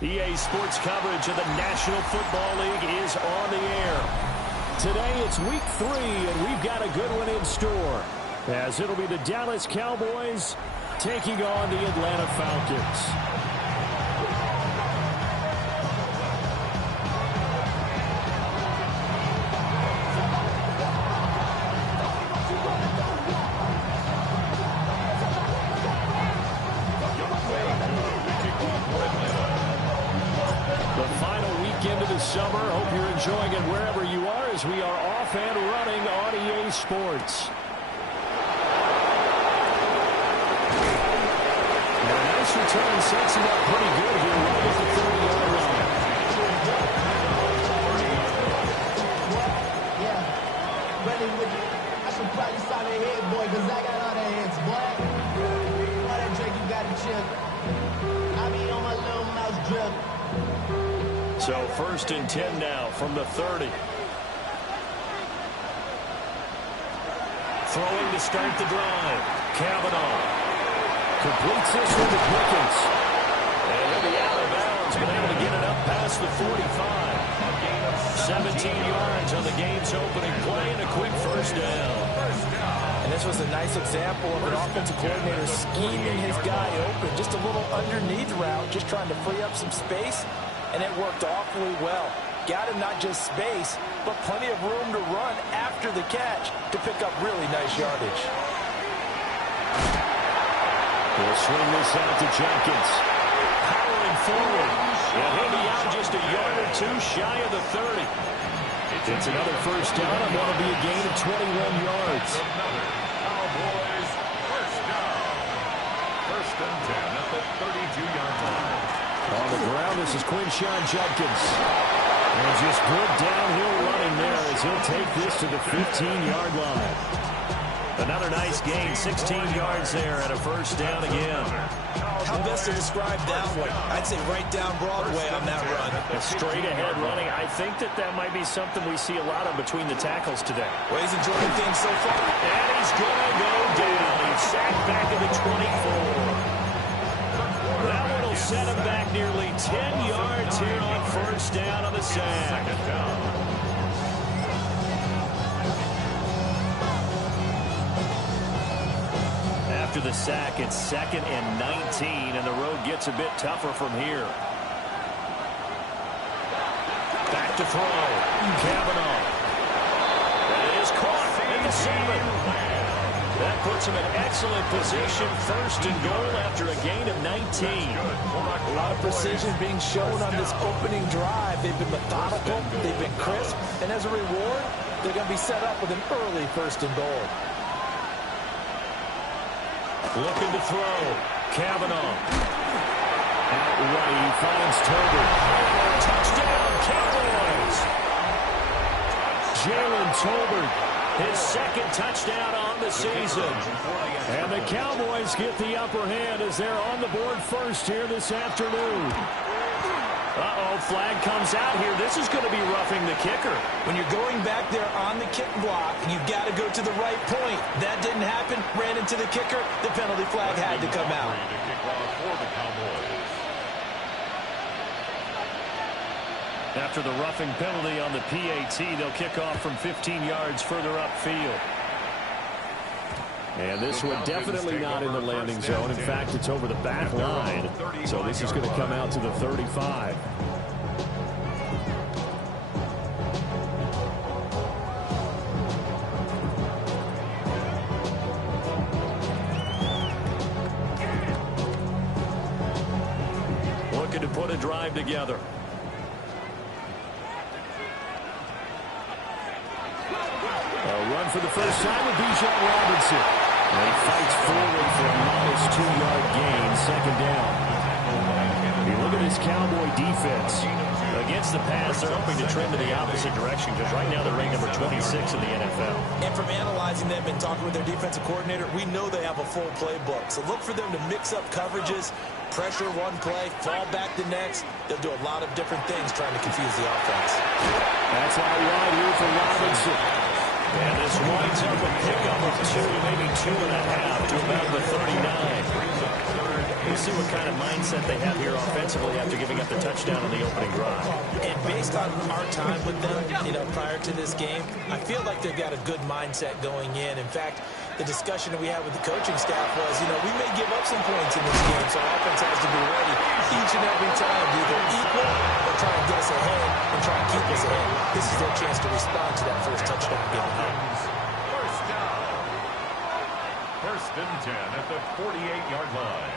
EA Sports coverage of the National Football League is on the air. Today it's week 3, and we've got a good one in store, as it'll be the Dallas Cowboys taking on the Atlanta Falcons. Summer. Hope you're enjoying it wherever you are, as we are off and running on EA Sports. And a nice return sets him up pretty good here right at the 30-yard line. Yeah, running with you. I should probably sign a head, boy, because I got all the heads, boy. Why that Drake, you got to chill. I be on my little mouse drip. So 1st and 10 now from the 30. Throwing to start the drive. Cavanaugh completes this one to Pickens. And he'll be out of bounds, but able to get it up past the 45. 17 yards on the game's opening play and a quick first down. And this was a nice example of an offensive coordinator scheming his guy open. Just a little underneath route, just trying to free up some space. And it worked awfully well. Got him not just space, but plenty of room to run after the catch to pick up really nice yardage. We'll swing this out to Jenkins. Powering forward. And he'll be out just a yard or two shy of the 30. It's another first down, and that'll be a gain of 21 yards. Cowboys first down. 1st and 10 at the 32-yard line. On the ground, this is Quinshon Judkins. And just good downhill running there as he'll take this to the 15-yard line. Another nice gain, 16 yards there and a first down again. How best to describe that one? I'd say right down Broadway on that run. A straight ahead running. I think that might be something we see a lot of between the tackles today. Well, he's enjoying things so far. And he's going to go down. He's sacked back at the 24. That one will set him back nearly 10 yards here on first down on the sack. After the sack, it's 2nd and 19, and the road gets a bit tougher from here. Back to throw. Cavanaugh. That is caught at the 7. That puts him in excellent position, first and goal after a gain of 19. A lot of precision being shown on this opening drive. They've been methodical, they've been crisp, and as a reward, they're going to be set up with an early first and goal. Looking to throw. Cavanaugh. Out right, he finds Tolbert. Touchdown, Cowboys! Jalen Tolbert. His second touchdown on the season. And the Cowboys get the upper hand as they're on the board first here this afternoon. Uh-oh, flag comes out here. This is going to be roughing the kicker. When you're going back there on the kick block, you've got to go to the right point. That didn't happen. Ran into the kicker. The penalty flag had to come out. After the roughing penalty on the PAT, they'll kick off from 15 yards further upfield. And this one definitely not in the landing zone. In fact, it's over the back line. So this is going to come out to the 35. Looking to put a drive together. Run for the first time with Bijan Robinson. And he fights forward for a modest 2-yard gain, second down. You look at this Cowboy defense. Against the pass, they're hoping to trend in the opposite direction because right now they're ranked number 26 in the NFL. And from analyzing them and talking with their defensive coordinator, we know they have a full playbook. So look for them to mix up coverages, pressure one play, fall back the next. They'll do a lot of different things trying to confuse the offense. That's out wide here for Robinson. And this winds up a pickup of 2, maybe 2.5 to about the 39. We'll see what kind of mindset they have here offensively after giving up the touchdown on the opening drive. And based on our time with them, prior to this game, I feel like they've got a good mindset going in. In fact, the discussion that we had with the coaching staff was, we may give up some points in this game, so offense has to be ready each and every time to either equal or try and get us ahead and try and keep us ahead. This is their chance to respond to that first touchdown given up. First down. First and 10 at the 48-yard line.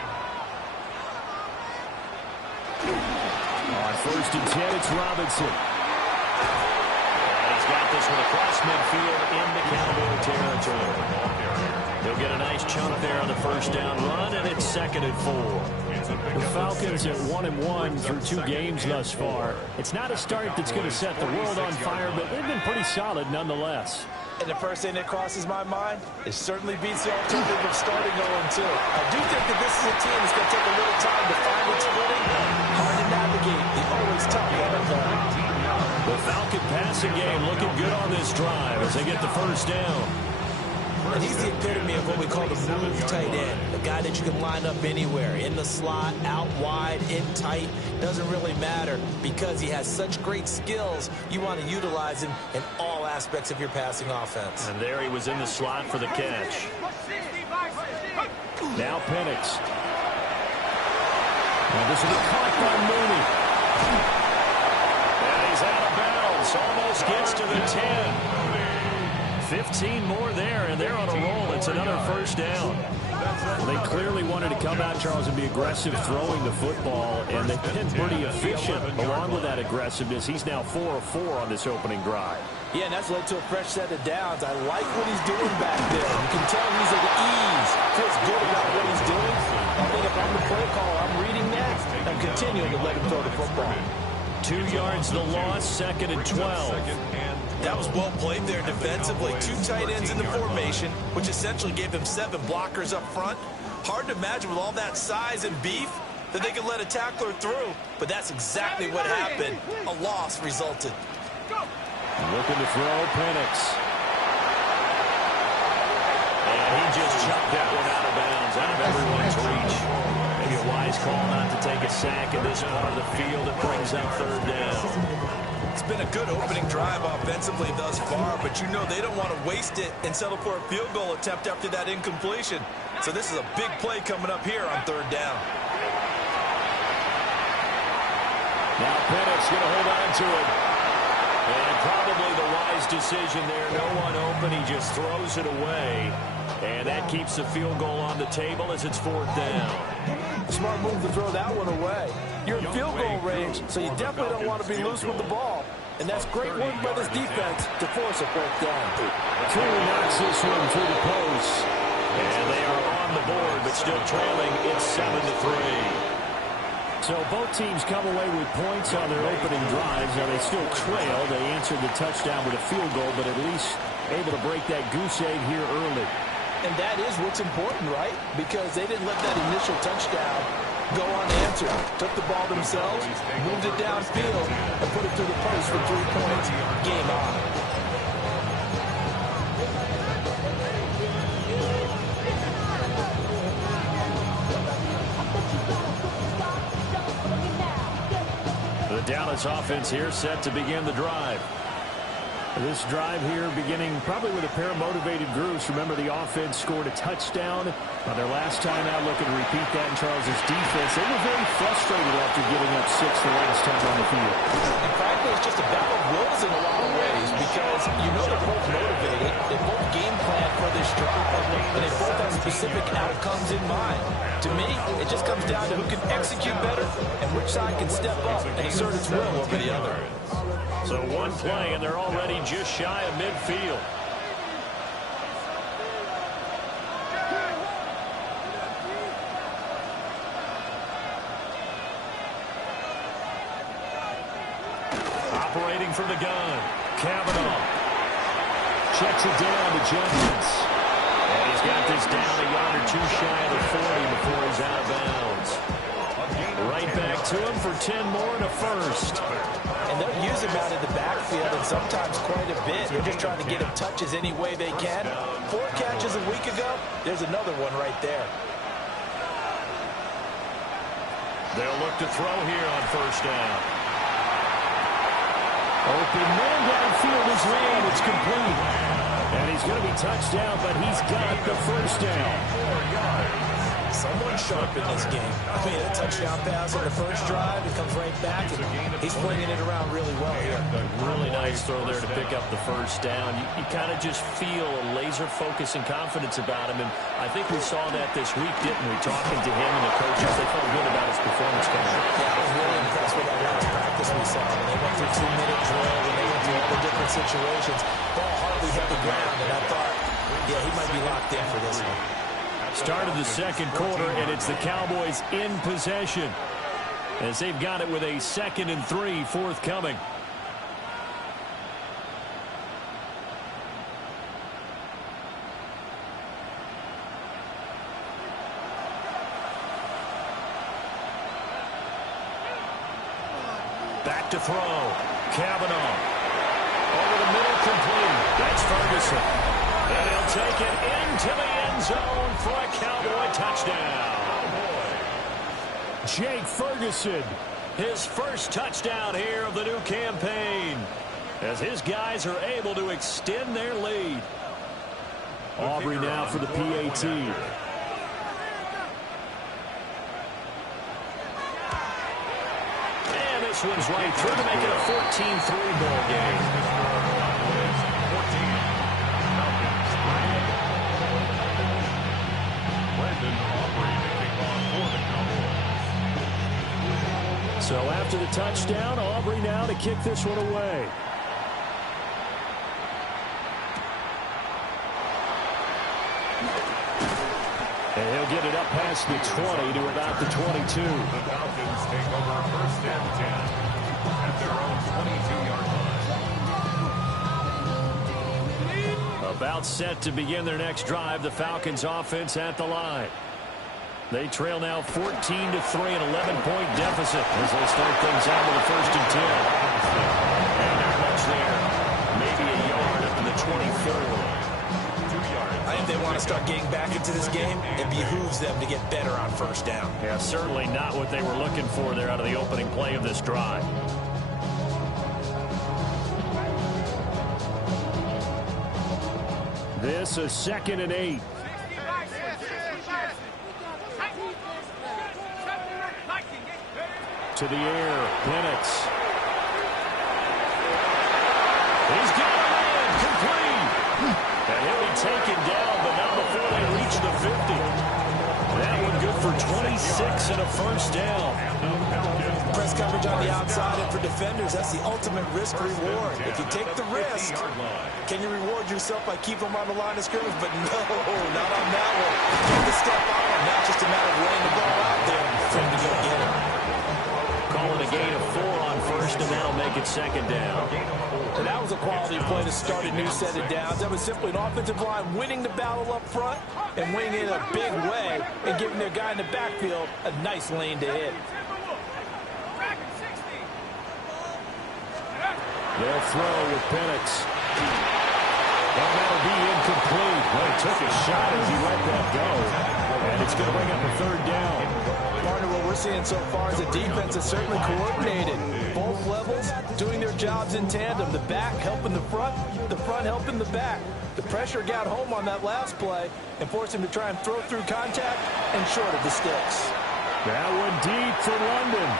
On first and 10, it's Robinson. And he's got this one across midfield into Cowboy territory. He'll get a nice chunk there on the first down run, and it's second and 4. The Falcons at 1-1 through 2 games thus far. It's not a start that's going to set the world on fire, but they've been pretty solid nonetheless. And the first thing that crosses my mind, it certainly beats the alternative of starting 0-2. I do think that this is a team that's going to take a little time to find its footing. Hard to navigate the always tough NFL. The Falcon passing game looking good on this drive as they get the first down. And he's the epitome of what we call the move tight end. A guy that you can line up anywhere, in the slot, out wide, in tight. Doesn't really matter because he has such great skills. You want to utilize him in all aspects of your passing offense. And there he was in the slot for the catch. Now Penix. And this will be caught by Mooney. And he's out of bounds. Almost gets to the 10. 15 more there, and they're on a roll. It's another first down. They clearly wanted to come out, Charles, and be aggressive throwing the football, and they've been pretty efficient along with that aggressiveness. He's now 4 of 4 on this opening drive. Yeah, and that's led to a fresh set of downs. I like what he's doing back there. You can tell he's at ease. Feels good about what he's doing. I think if I'm the play call, I'm reading that. I'm continuing to let him throw the football. 2 yards the loss, second and 12. That was well played there defensively. 2 tight ends in the formation, which essentially gave them 7 blockers up front. Hard to imagine with all that size and beef that they could let a tackler through. But that's exactly what happened. A loss resulted. Looking to throw, Penix. And he just chucked that one out of bounds, out of everyone's reach. Maybe a wise call not to take a sack in this part of the field. It brings up third down. It's been a good opening drive offensively thus far, but you know they don't want to waste it and settle for a field goal attempt after that incompletion. So this is a big play coming up here on third down. Now Penix going to hold on to it. And probably the wise decision there. No one open. He just throws it away. And that keeps the field goal on the table as it's 4th down. Smart move to throw that one away. You're in field goal range, so you definitely don't want to be loose with the ball. And that's great work by this defense to force a 4th down. Two knocks this one through the post. And they are on the board, but still trailing. It's 7-3. So both teams come away with points on their opening drives. Now they still trail. They answered the touchdown with a field goal, but at least able to break that goose egg here early. And that is what's important, right? Because they didn't let that initial touchdown go unanswered. Took the ball themselves, moved it downfield, and put it through the post for 3 points. Game on. The Dallas offense here set to begin the drive. This drive here beginning probably with a pair of motivated groups. Remember, the offense scored a touchdown on their last time out, looking to repeat that in Charles' defense. They were very frustrated after giving up 6 the last time on the field. And frankly, it's just a battle of wills in a lot of ways because you know they're both motivated. They both game plan for this drive, and they both have specific outcomes in mind. To me, it just comes down to who can execute better and which side can step up and assert its will over the other. So one play, and they're already just shy of midfield. Operating from the gun, Cavanaugh. Checks it down to Jenkins. And he's got this down a yard or two shy of the 40 before he's out of bounds. Right back to him for 10 more and a first. And they'll use him out in the backfield and sometimes quite a bit. They're just trying to get him touches any way they can. 4 catches a week ago. There's another one right there. They'll look to throw here on first down. Open man downfield is Lane. It's complete. And he's going to be touched down, but he's got the first down. Someone sharp in this game. I mean, a touchdown pass on the first drive. It comes right back, and he's flinging it around really well here. Really nice throw there to pick up the first down. You kind of just feel a laser focus and confidence about him, and I think we saw that this week, didn't we? Talking to him and the coaches, they felt good about his performance coming up. Yeah, I was really impressed with that last practice we saw. When they went through 2-minute drill, when they went through all the different situations, ball hardly hit the ground, and I thought, yeah, he might be locked in for this one. Started the second quarter, and it's the Cowboys in possession as they've got it with a 2nd and 3 forthcoming. Back to throw. Cavanaugh. Over the middle, complete. That's Ferguson. And he'll take it into the end zone for a Cowboy touchdown. Jake Ferguson, his first touchdown here of the new campaign, as his guys are able to extend their lead. Aubrey now for the PAT. And this one's right through to make it a 14-3 ball game. So after the touchdown, Aubrey now to kick this one away. And he'll get it up past the 20 to about the 22. The Falcons take over 1st and 10 at their own 22-yard line. About set to begin their next drive, the Falcons offense at the line. They trail now 14-3, an 11-point deficit as they start things out with a 1st and 10. And not much there. Maybe a yard up to the 24. 2 yards. I think they want to start getting back into this game. It behooves them to get better on first down. Yeah, certainly not what they were looking for there out of the opening play of this drive. This is 2nd and 8. To the air, Penix. He's got a man complete. And he'll be taken down, but not before they reach the 50. That one good for 26 and a first down. Press coverage on the outside, and for defenders, that's the ultimate risk-reward. If you take the risk, can you reward yourself by keeping them on the line of scrimmage? But no, not on that one. Take the step on. Now it's just a matter of laying the ball out there for him to go get it. Calling a gain of 4 on first, and that'll make it second down. And that was a quality play to start a new set of downs. That was simply an offensive line winning the battle up front and winning it in a big way and giving their guy in the backfield a nice lane to hit. They'll throw with Penix. And that'll be incomplete. Well, he took a shot as he let that go. And it's going to bring up a third down. Partner, what we're seeing so far is the defense is certainly coordinated. Both levels doing their jobs in tandem. The back helping the front helping the back. The pressure got home on that last play and forced him to try and throw through contact and short of the sticks. That one deep for London.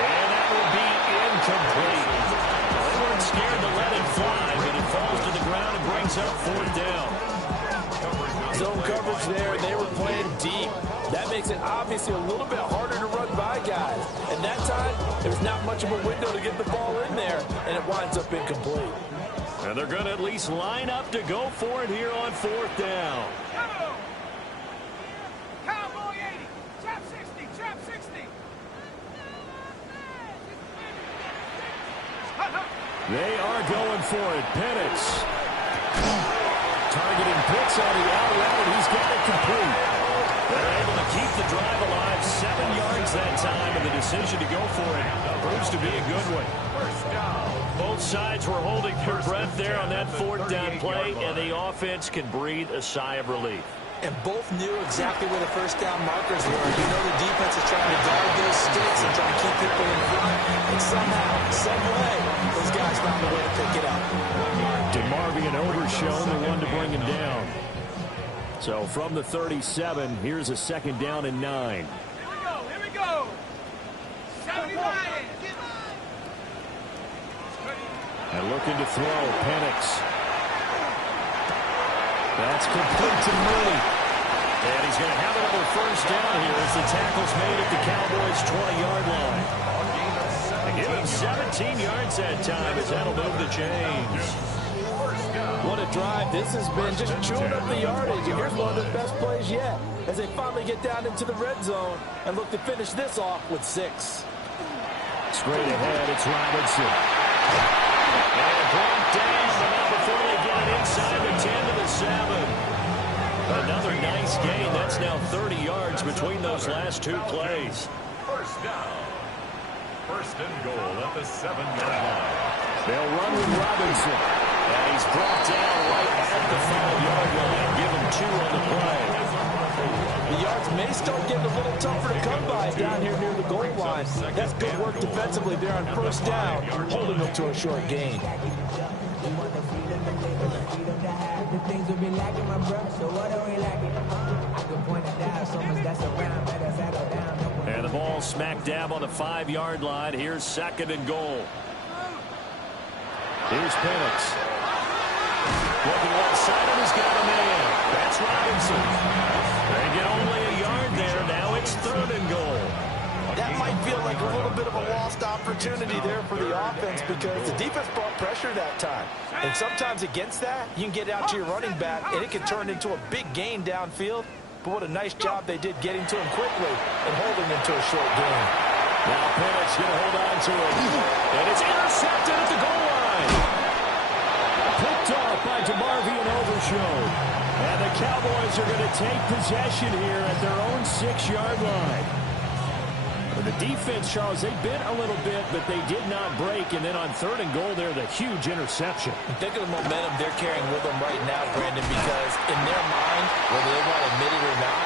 And that will be incomplete. They weren't scared to let it fly, but it falls to the ground and brings up fourth down. Zone coverage there. They were playing deep. That makes it obviously a little bit harder to run by guys. And that time, there's not much of a window to get the ball in there, and it winds up incomplete. And they're going to at least line up to go for it here on fourth down. Cowboy 80, trap 60, trap 60. They are going for it. Penix. Targeting Pitts on the out route. He's got it complete. They're able to keep the drive alive. 7 yards that time, and the decision to go for it proves to be a good one. Both sides were holding their breath there on that fourth down play, and the offense can breathe a sigh of relief. And both knew exactly where the first down markers were. You know the defense is trying to guard those sticks and try to keep people in front. And somehow, some way, those guys found a way to pick it up. DeMarvion overshown, the one to bring him down. So from the 37, here's a second down and 9. Here we go. 79. And looking to throw, Penix. That's complete to Mooney. And he's going to have another first down here as the tackle's made at the Cowboys' 20-yard line. They give him 17 yards that time as that'll move the chains. What a drive. This has been just chewing up the yardage. And here's one of the best plays yet as they finally get down into the red zone and look to finish this off with 6. Straight ahead, it's Robinson. And brought down, but not before they get it inside the 10 to the 7. Another nice gain. That's now 30 yards between those last 2 plays. First down. First and goal at the 7-yard line. They'll run with Robinson. And he's brought down right at the 5-yard line. Give him 2 on the play. The yards may start getting a little tougher to come by down here near the goal line. That's good work defensively there on first down, holding them to a short gain. And the ball smack dab on the 5-yard line. Here's second and goal. Here's Penix. Looking one side, and he's got a man. That's Robinson. They get only a yard there. Now it's third and goal. That might feel like a little bit of a lost opportunity there for the offense because the defense brought pressure that time. And sometimes against that, you can get out to your running back, and it can turn into a big gain downfield. But what a nice job they did getting to him quickly and holding him to a short gain. Now Penix going to hold on to it. And it's intercepted at the goal line. Picked off by DeMarvion Overshown. And the Cowboys are going to take possession here at their own 6-yard line. The defense, Charles, they bit a little bit, but they did not break. And then on third and goal there, the huge interception. Think of the momentum they're carrying with them right now, Brandon, because in their mind, whether they want to admit it or not,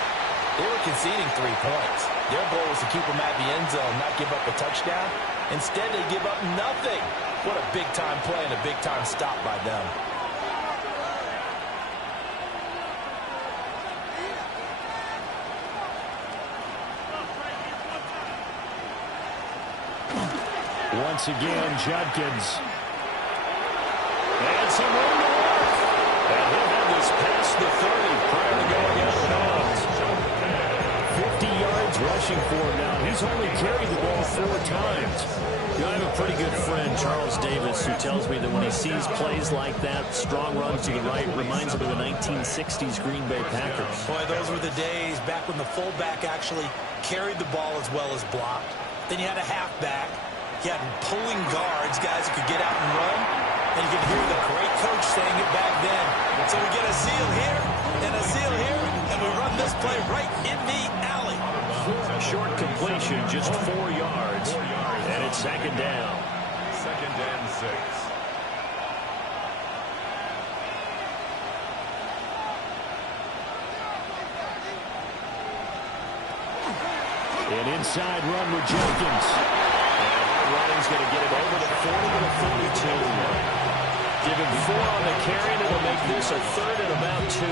they were conceding 3 points. Their goal was to keep them at the end zone, not give up a touchdown. Instead, they give up nothing. What a big-time play and a big-time stop by them. Once again, Judkins. some room to work. And he'll have this past the 30 prior to going out of bounds. 50 yards rushing for him now. He's only carried the ball 4 times. I have a pretty good friend, Charles Davis, who tells me that when he sees plays like that, strong runs to the right, reminds him of the 1960s Green Bay Packers. Boy, those were the days back when the fullback actually carried the ball as well as blocked. Then you had a halfback. You had pulling guards, guys who could get out and run. And you could hear the great coach saying it back then. So we get a seal here and a seal here, and we run this play right in the alley. Short completion, just 4 yards. And it's second down. 2nd and 6. An inside run with Jenkins. And Running's going to get it over the 40 to the 42. Give him 4 on the carry, and it'll make this a 3rd and about 2.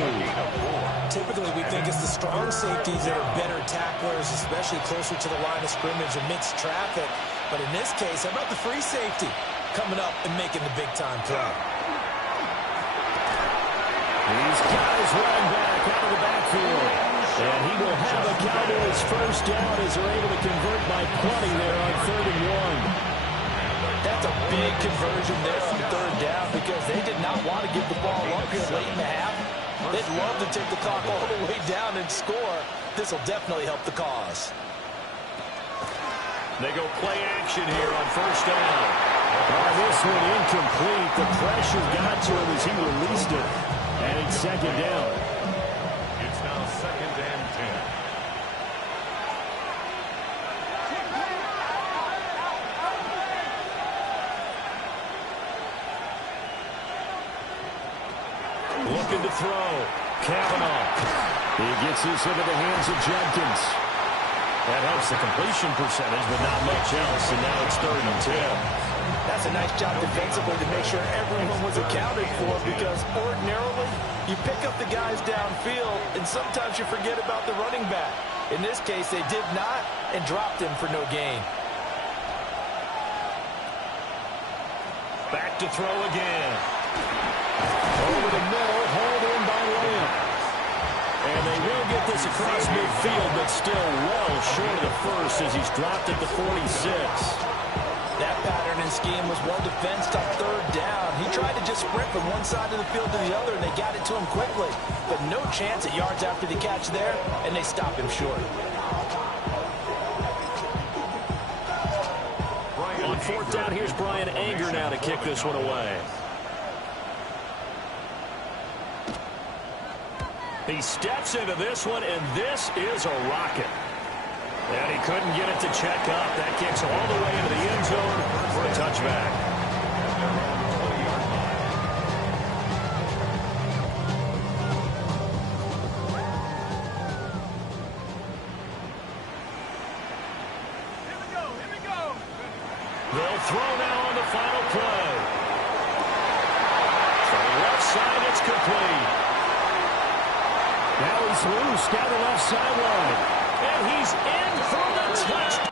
Typically, we think it's the strong safeties that are better tacklers, especially closer to the line of scrimmage amidst traffic. But in this case, how about the free safety coming up and making the big-time play? He's got his running back out of the backfield. And he will have a Cowboys first down as they're able to convert by plenty there on 3rd and 1. That's a big conversion there on 3rd down because they did not want to give the ball up here late in the half. They'd love to take the clock all the way down and score. This will definitely help the cause. They go play action here on 1st down. This one incomplete. The pressure got to him as he released it. And it's 2nd down. It's now 2nd and 10. Looking to throw. Kavanaugh. He gets this into the hands of Jenkins. That helps the completion percentage, but not much else. And now it's 3rd and 10. That's a nice job defensively to make sure everyone was accounted for because ordinarily you pick up the guys downfield and sometimes you forget about the running back. In this case, they did not and dropped him for no gain. Back to throw again. Over the middle, hauled in by Lamb. And they will get this across midfield, but still well short of the first as he's dropped at the 46. That pattern and scheme was well defensed on 3rd down. He tried to just sprint from one side of the field to the other, and they got it to him quickly. But no chance at yards after the catch there, and they stop him short. On 4th down, here's Brian Anger now to kick this one away. He steps into this one, and this is a rocket. And he couldn't get it to check up. That kicks all the way into the end zone for a touchback. Here we go. They'll throw now on the final play. From the left side, it's complete. Now he's loose down the left sideline. And he's in for the touchdown.